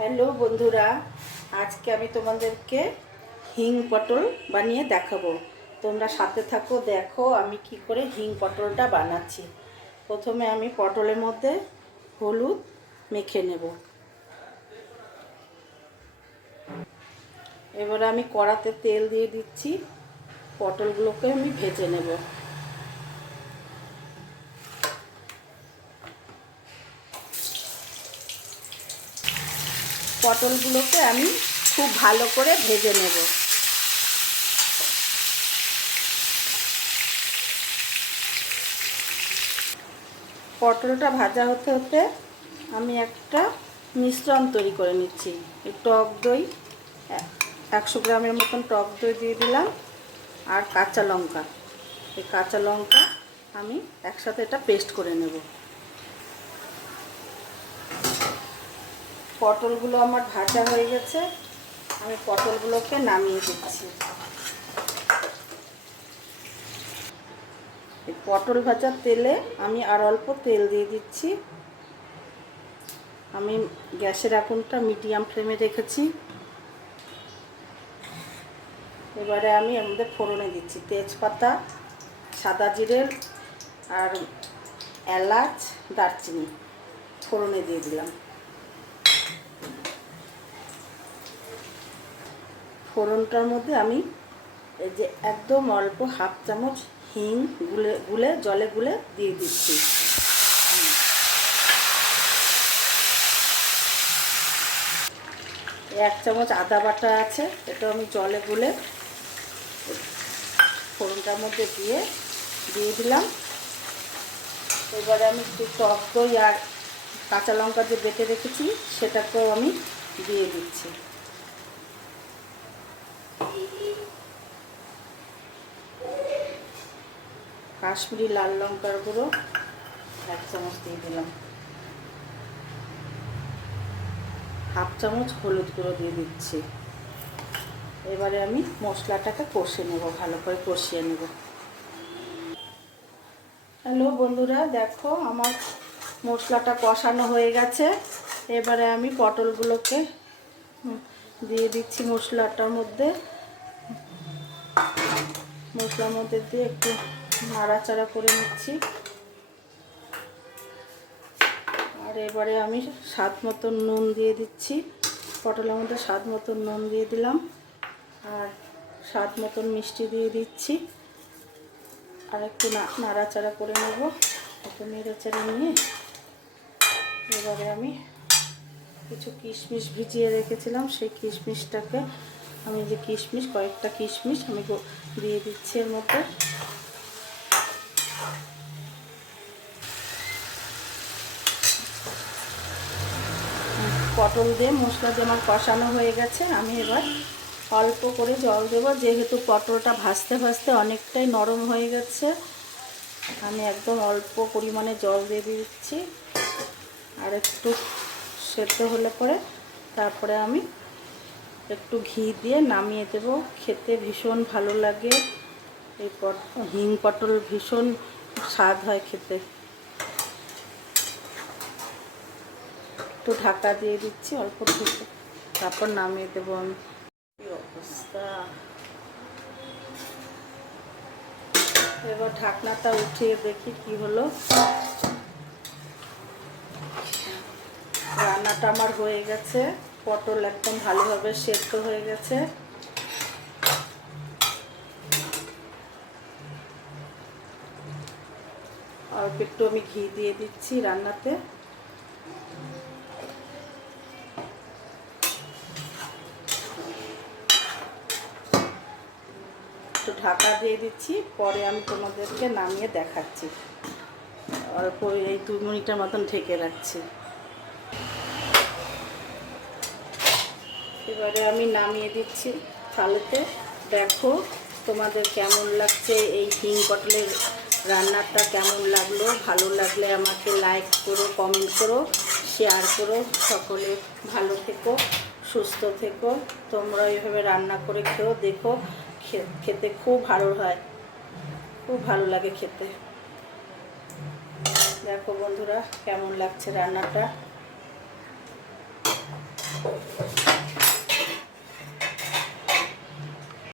Hello বন্ধুরা, আজকে আমি তোমাদেরকে হিং পটল বানিয়ে দেখাবো। তোমরা সাথে থাকো, দেখো আমি কি করে হিং পটলটা বানাচ্ছি। প্রথমে আমি পটলের মধ্যে হলুদ মেখে নেব। এবারে আমি কড়াতে তেল দিয়ে দিচ্ছি, পটলগুলোকে আমি ভেজে নেব। পটলগুলোকে আমি খুব ভালো করে ভেজে নেব। পটলটা ভাজা হতে হতে আমি একটা মিশ্রণ তৈরি করে নিচ্ছি। এই টক দই 100 গ্রামের মতন টক দই দিয়ে দিলাম, আর কাঁচা লঙ্কা। এই কাঁচা লঙ্কা আমি একসাথে এটা পেস্ট করে নেব। পটলগুলো আমার ভাজা হয়ে গেছে, আমি পটলগুলোকে নামিয়ে দিচ্ছি। এই পটল ভাজার তেলে আমি আর অল্প তেল দিয়ে দিচ্ছি। আমি গ্যাসের আগুনটা মিডিয়াম ফ্লেমে রেখেছি। এবারে আমি এর মধ্যে ফোড়নে দিচ্ছি তেজপাতা, সাদা জিরে আর এলাচ, দারচিনি ফোড়নে দিয়ে দিলাম। ফোড়নটার মধ্যে আমি এই যে একদম অল্প হাফ চামচ হিং জলে গুলে দিয়ে দিচ্ছি। 1 চামচ আদা বাটা আছে, এটা আমি জলে গুলে ফোড়নটার মধ্যে দিয়ে দিলাম। এবারে আমি একটু টক দই আর কাঁচা লঙ্কা যে বেটে রেখেছি সেটাকেও আমি দিয়ে দিচ্ছি। কাশ্মীরি লাল লঙ্কার গুঁড়ো 1 চামচ দিয়ে দিলাম। হাফ চামচ হলুদ গুঁড়ো দিয়ে দিচ্ছি। এবারে আমি মশলাটাকে কষিয়ে নেব, ভালো করে কষিয়ে নেব। হ্যালো বন্ধুরা, দেখো আমার মশলাটা কষানো হয়ে গেছে। এবারে আমি পটলগুলোকে দিয়ে দিচ্ছি মশলাটার মধ্যে। মশলার মধ্যে দিয়ে একটু নাড়াচাড়া করে নিচ্ছি। আর এবারে আমি স্বাদ মতন নুন দিয়ে দিচ্ছি। পটলের মধ্যে স্বাদ মতন নুন দিয়ে দিলাম, আর স্বাদ মতন মিষ্টি দিয়ে দিচ্ছি। আর একটু নাড়াচাড়া করে নেব। একটু নেড়েচাড়ে নিয়ে এবারে আমি কিছু কিশমিশ ভিজিয়ে রেখেছিলাম, সেই কিশমিশটাকে আমি কয়েকটা কিশমিশ আমি দিয়ে দিচ্ছি এর মধ্যে। পটল দিয়ে মশলা দিয়ে আমার কষানো হয়ে গেছে। আমি এবার অল্প করে জল দেব, যেহেতু পটলটা ভাজতে ভাজতে অনেকটাই নরম হয়ে গেছে। আমি একদম অল্প পরিমাণে জল দিয়ে দিচ্ছি। আর একটু সেদ্ধ হলে পরে তারপরে আমি একটু ঘি দিয়ে নামিয়ে দেব। খেতে ভীষণ ভালো লাগে। এই হিং পটল ভীষণ স্বাদ হয় খেতে। একটু ঢাকা দিয়ে দিচ্ছি অল্প থেকে, তারপর নামিয়ে দেবো আমি। কি অবস্থা! এবার ঢাকনাটা উঠিয়ে দেখি কি হলো। রান্নাটা আমার হয়ে গেছে, পটল একদম ভালোভাবে সেদ্ধ হয়ে গেছে। অল্প একটু আমি ঘি দিয়ে দিচ্ছি রান্নাতে। একটু ঢাকা দিয়ে দিচ্ছি, পরে আমি তোমাদেরকে নামিয়ে দেখাচ্ছি। অল্প এই 2 মিনিটের মতন ঢেকে রাখছি। এবারে আমি নামিয়ে দিচ্ছি থালাতে। দেখো তোমাদের কেমন লাগছে, এই হিং পটলের রান্নাটা কেমন লাগলো। ভালো লাগলে আমাকে লাইক করো, কমেন্ট করো, শেয়ার করো। সকলে ভালো থেকো, সুস্থ থেকো। তোমরা এইভাবে রান্না করে খেও, দেখো খেতে খুব ভালো হয়, খুব ভালো লাগে খেতে। দেখো বন্ধুরা কেমন লাগছে রান্নাটা।